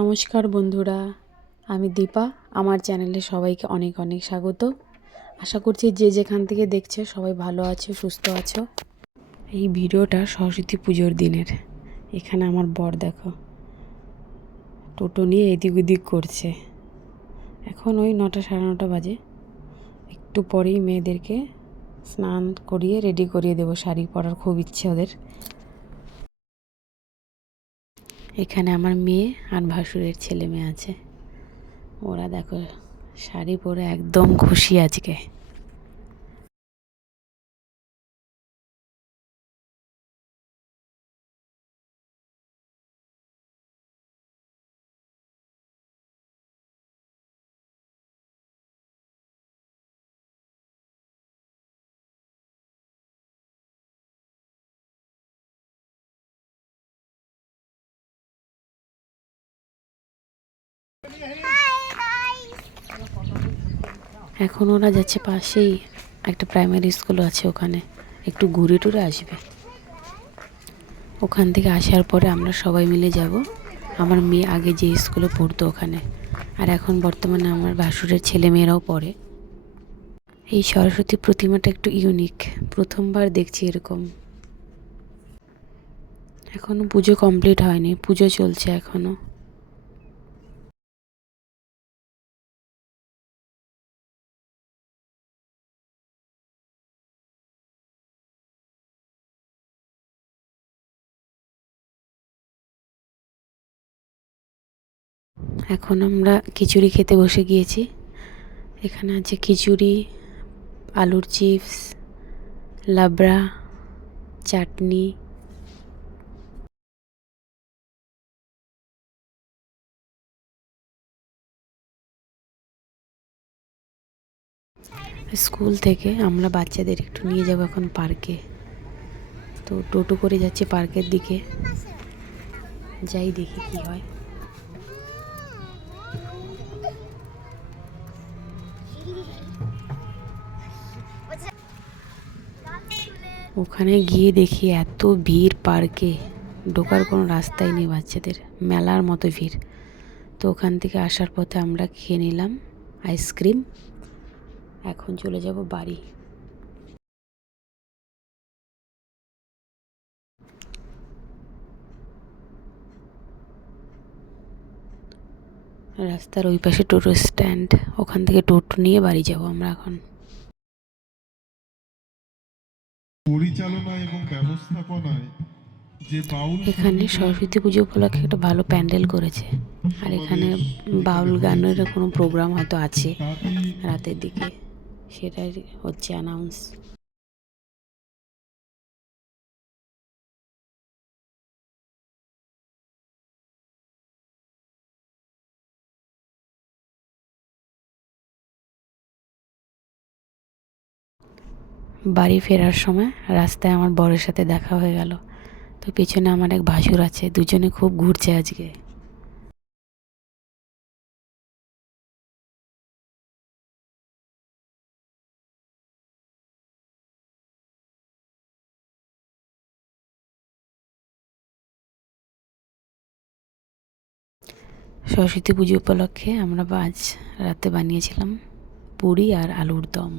নমস্কার বন্ধুরা, আমি দীপা। আমার চ্যানেলে সবাইকে অনেক অনেক স্বাগত। আশা করছি যে যেখান থেকে দেখছো সবাই ভালো আছো, সুস্থ আছো। এই ভিডিওটা সরস্বতী পুজোর দিনের। এখানে আমার বর দেখো টোটো নিয়ে এদিক ওদিক করছে। এখন ওই 9টা সাড়ে 9টা বাজে। একটু পরেই মেয়েদেরকে স্নান করিয়ে রেডি করিয়ে দেবো। শাড়ি পরার খুব ইচ্ছে ওদের। এখানে আমার মেয়ে আর ভাসুরের ছেলে মেয়ে আছে। ওরা দেখো শাড়ি পরে একদম খুশি আজকে। এখন ওরা যাচ্ছে পাশেই একটা প্রাইমারি স্কুল আছে, ওখানে একটু ঘুরে টুরে আসবে। ওখান থেকে আসার পরে আমরা সবাই মিলে যাব। আমার মেয়ে আগে যে স্কুলে পড়তো ওখানে, আর এখন বর্তমানে আমার ভাসুরের ছেলে মেয়েরাও পড়ে। এই সরস্বতী প্রতিমাটা একটু ইউনিক, প্রথমবার দেখছি এরকম। এখনো পুজো কমপ্লিট হয়নি, পুজো চলছে এখনো। এখন আমরা খিচুড়ি খেতে বসে গিয়েছি। এখানে আছে খিচুড়ি, আলুর চিপস, লাবড়া, চাটনি। স্কুল থেকে আমরা বাচ্চাদের একটু নিয়ে যাব এখন পার্কে। তো টোটো করে যাচ্ছি পার্কের দিকে, যাই দেখি কি হয়। ওখানে গিয়ে দেখি এত ভিড় পার্কে, ঢোকার কোনো রাস্তাই নেই বাচ্চাদের, মেলার মতো ভিড়। তো ওখান থেকে আসার পথে আমরা খেয়ে নিলাম আইসক্রিম। এখন চলে যাব বাড়ি। রাস্তার ওই পাশে টোটো স্ট্যান্ড, ওখান থেকে টোটো নিয়ে বাড়ি যাব আমরা এখন। পরিচালনা এবং ব্যবস্থাপনায় যে বাউল এখানে সরস্বতী পুজো উপলক্ষে একটা ভালো প্যান্ডেল করেছে, আর এখানে বাউল গানের কোনো প্রোগ্রাম হয়তো আছে রাতের দিকে, সেটাই হচ্ছে অ্যানাউন্স। বাড়ি ফেরার সময় রাস্তায় আমার বরের সাথে দেখা হয়ে গেল। তো পেছনে আমার এক ভাসুর আছে, দুজনে খুব ঘুরছে আজকে। সরস্বতী পুজো উপলক্ষে আমরা রাতে বানিয়েছিলাম পুরি আর আলুর দম।